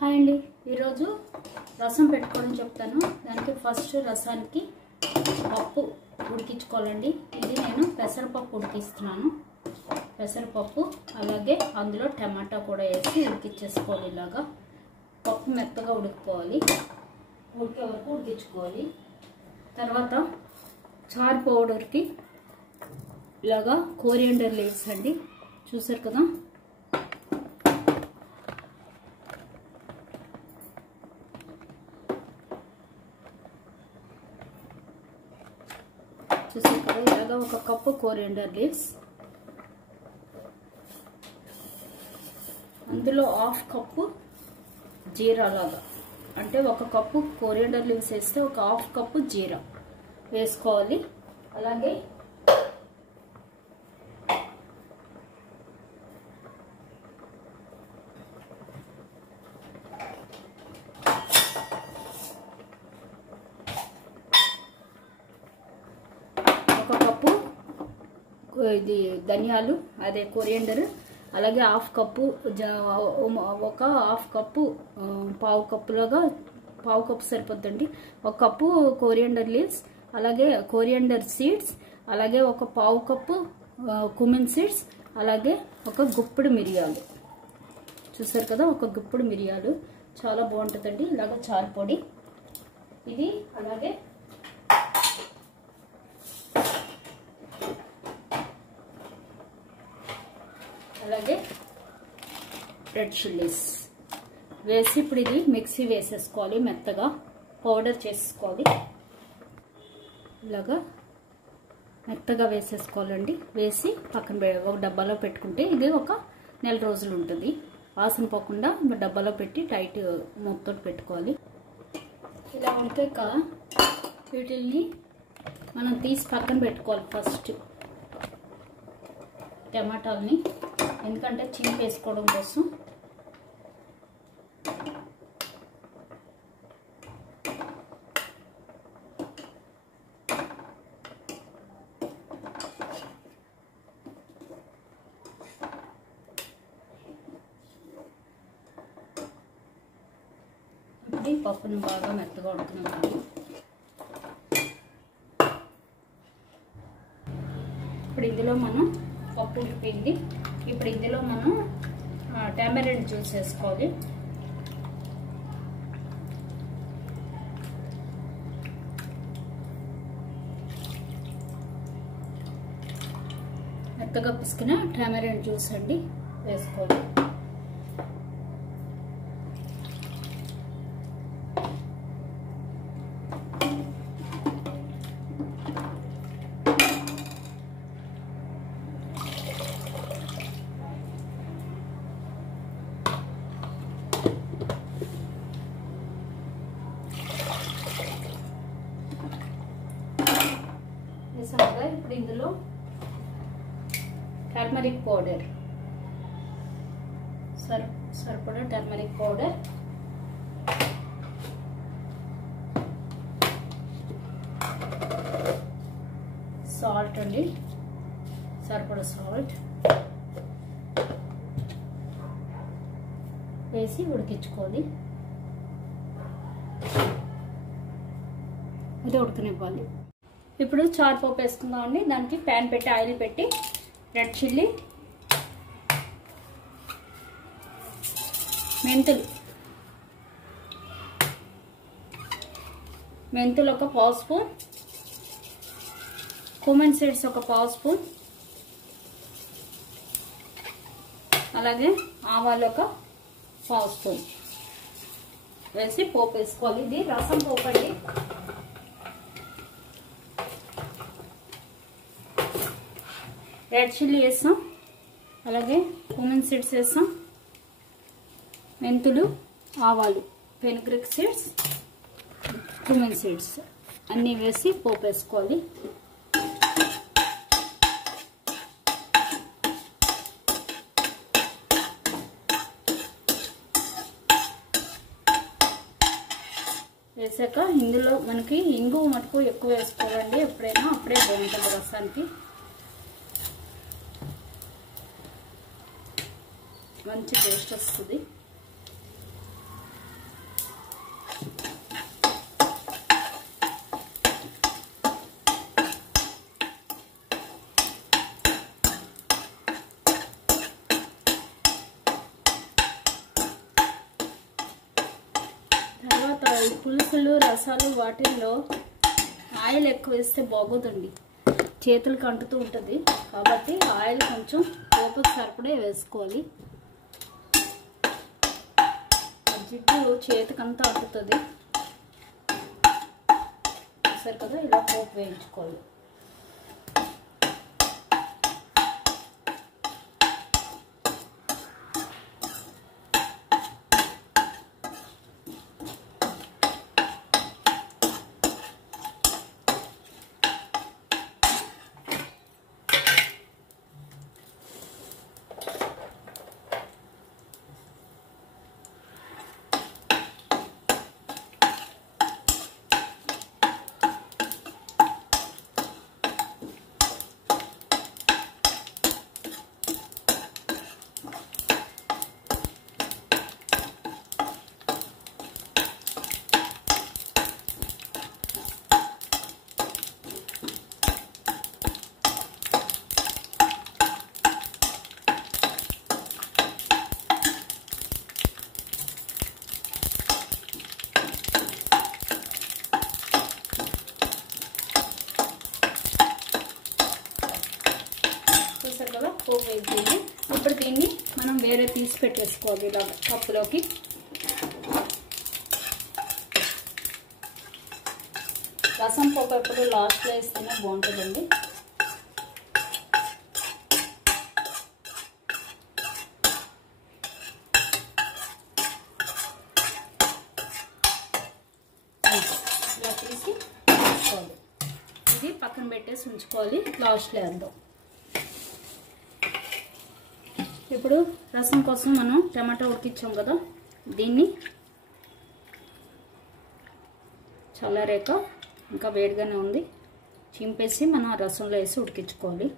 Hi అండి, ఈరోజు రసం పెట్టుకోవడం చెప్తాను. దానికి ఫస్ట్ రసానికి పప్పు ఉడికించుకోవాలండి. ఇది నేను పెసరపప్పు ఉడికిస్తున్నాను. పెసరపప్పు అలాగే అందులో టమాటా కూడా వేసి ఉడికించేసుకోవాలి. ఇలాగా పప్పు మెత్తగా ఉడికిపోవాలి, ఉడికే వరకు ఉడికించుకోవాలి. తర్వాత చారు పౌడర్కి ఇలాగా కోరియండర్ లీవ్స్ అండి, చూసారు కదా. చూసారు కదా, ఇలాగా ఒక కప్పు కోరియండర్ లీవ్స్, అందులో హాఫ్ కప్పు జీరా లాగా, అంటే ఒక కప్పు కోరియండర్ లీవ్స్ వేస్తే ఒక హాఫ్ కప్పు జీరా వేసుకోవాలి. అలాగే ఒక కప్పు ఇది ధనియాలు, అదే కొరియండర్, అలాగే హాఫ్ కప్పు ఒక హాఫ్ కప్పు పావు కప్పులాగా, పావు కప్పు సరిపోద్దండి. ఒక కప్పు కోరియండర్ లీవ్స్, అలాగే కోరియండర్ సీడ్స్, అలాగే ఒక పావు కప్పు కుమిన్ సీడ్స్, అలాగే ఒక గుప్పుడు మిరియాలు. చూసారు కదా, ఒక గుప్పుడు మిరియాలు చాలా బాగుంటుందండి ఇలాగ చారు పొడి ఇది. అలాగే అలాగే రెడ్ చిల్లీస్ వేసి ఇప్పుడు ఇది మిక్సీ వేసేసుకోవాలి, మెత్తగా పౌడర్ చేసుకోవాలి. ఇలాగా మెత్తగా వేసేసుకోవాలండి. వేసి పక్కన ఒక డబ్బాలో పెట్టుకుంటే ఇది ఒక నెల రోజులు ఉంటుంది. వాసన పోకుండా డబ్బాలో పెట్టి టైట్ మూతతో పెట్టుకోవాలి. ఇలా ఉడికాక వీటిల్ని మనం తీసి పక్కన పెట్టుకోవాలి. ఫస్ట్ టమాటాలని, ఎందుకంటే చింపి వేసుకోవడం కోసం. ఇప్పుడు పప్పును బాగా మెత్తగా ఉడుకున్నాము. ఇప్పుడు ఇందులో మనం పప్పు ఉడికింది. ఇప్పుడు ఇందులో మనం టామరెంట్ జ్యూస్ వేసుకోవాలి. మెత్తగా పిసికిన టామరెంట్ జ్యూస్ అండి వేసుకోవాలి. ఇప్పుడు ఇందులో టర్మరిక్ పౌడర్, సరిపడా టర్మరిక్ పౌడర్, సాల్ట్ అండి, సరిపడా సాల్ట్ వేసి ఉడికించుకోవాలి. ఇది ఉడకనివ్వాలి. ఇప్పుడు చారు పప్పు వేసుకుందామండి. దానికి ప్యాన్ పెట్టి ఆయిల్ పెట్టి రెడ్ చిల్లీ, మెంతులు ఒక పావు స్పూన్, కుమిన్ సీడ్స్ ఒక పావు స్పూన్, అలాగే ఆవాలు ఒక పావు స్పూన్ వేసి పోపు వేసుకోవాలి. ఇది రసం పోపు అండి. రెడ్ చిల్లీ వేస్తాం, అలాగే కుమిన్ సీడ్స్ వేస్తాం, మెంతులు, ఆవాలు, ఫెనుగ్రిక్ సీడ్స్, కుమిన్ సీడ్స్ అన్నీ వేసి పోపు వేసుకోవాలి. వేసాక ఇందులో మనకి ఇంగు మటుకు ఎక్కువ వేసుకోవాలండి. ఎప్పుడైనా అప్పుడే బాగుంటుంది రసానికి. మంచి టేస్ట్ వస్తుంది. పులుసులు రసాలు వాటిల్లో ఆయిల్ ఎక్కువ వేస్తే బాగోదండి, చేతులకు అంటుతూ ఉంటుంది. కాబట్టి ఆయిల్ కొంచెం పోపుకు సరిపడే వేసుకోవాలి. జిడ్డు చేతికంతా అంటుతుంది. చూసారు కదా, ఇలా పోపు వేయించుకోవాలి. చూసారు కదా, పోపు అయిపోయింది. ఇప్పుడు దీన్ని మనం వేరే తీసి పెట్టేసుకోవాలి ఇలా కప్పులోకి. రసం పోపు ఎప్పుడు లాస్ట్లో వేస్తేనే బాగుంటుందండి. ఇలా తీసి వేసుకోవాలి. ఇది పక్కన పెట్టేసి ఉంచుకోవాలి, లాస్ట్లో వేద్దాం. ఇప్పుడు రసం కోసం మనం టమాటా ఉడికించాం కదా, దీన్ని చల్లారాక ఇంకా వేడిగానే ఉంది చింపేసి మనం రసంలో వేసి ఉడికించుకోవాలి.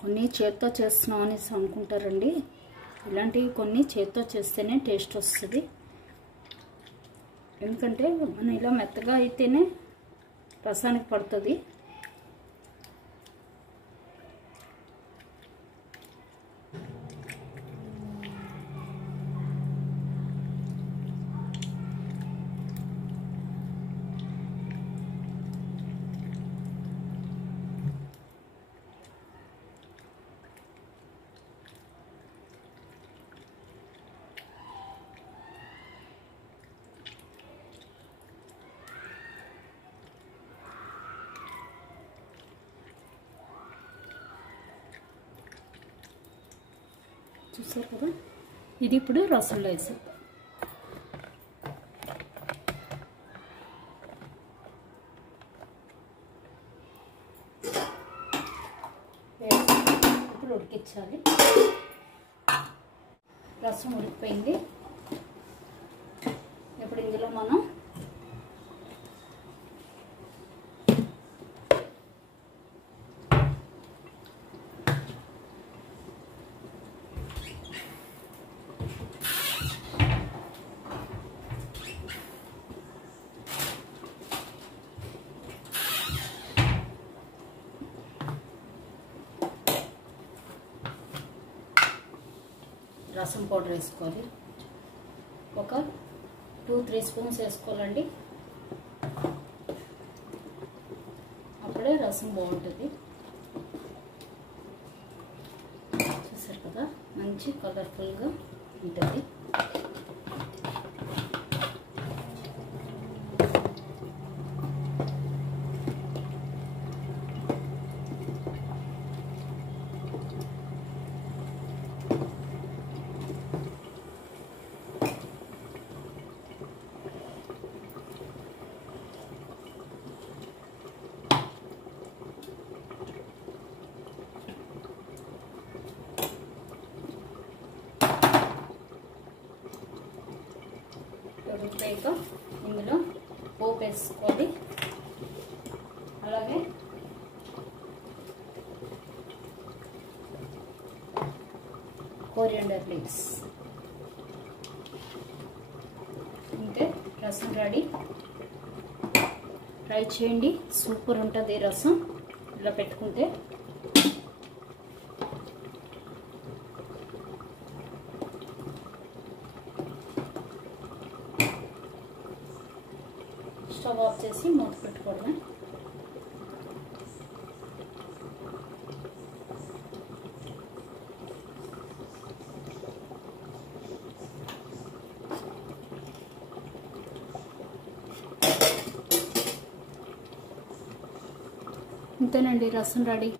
కొన్ని చేత్తో చేస్తున్నాం అనేసి అనుకుంటారండి. ఇలాంటివి కొన్ని చేత్తో చేస్తేనే టేస్ట్ వస్తుంది. ఎందుకంటే మనం ఇలా మెత్తగా అయితేనే రసానికి పడుతుంది. చూసారు కదా, ఇది ఇప్పుడు రసంలో వేసేద్దాం. ఇప్పుడు ఉడికించాలి. రసం ఉడికిపోయింది. ఇప్పుడు ఇందులో మనం రసం పౌడర్ వేసుకోవాలి. ఒక 2-3 స్పూన్స్ వేసుకోవాలండి, అప్పుడే రసం బాగుంటుంది. చూసారు కదా, మంచి కలర్ఫుల్గా ఉంటుంది. ఉడికిపోయాక ఇందులో పోపు వేసుకోవాలి. అలాగే కొరియాండర్ లీవ్స్. ఇంతే, రసం రెడీ. ట్రై చేయండి, సూపర్ ఉంటుంది రసం ఇలా పెట్టుకుంటే. స్టవ్ ఆఫ్ చేసి మూత పెట్టుకోవడమే. ఇంతేనండి, రసం రెడీ.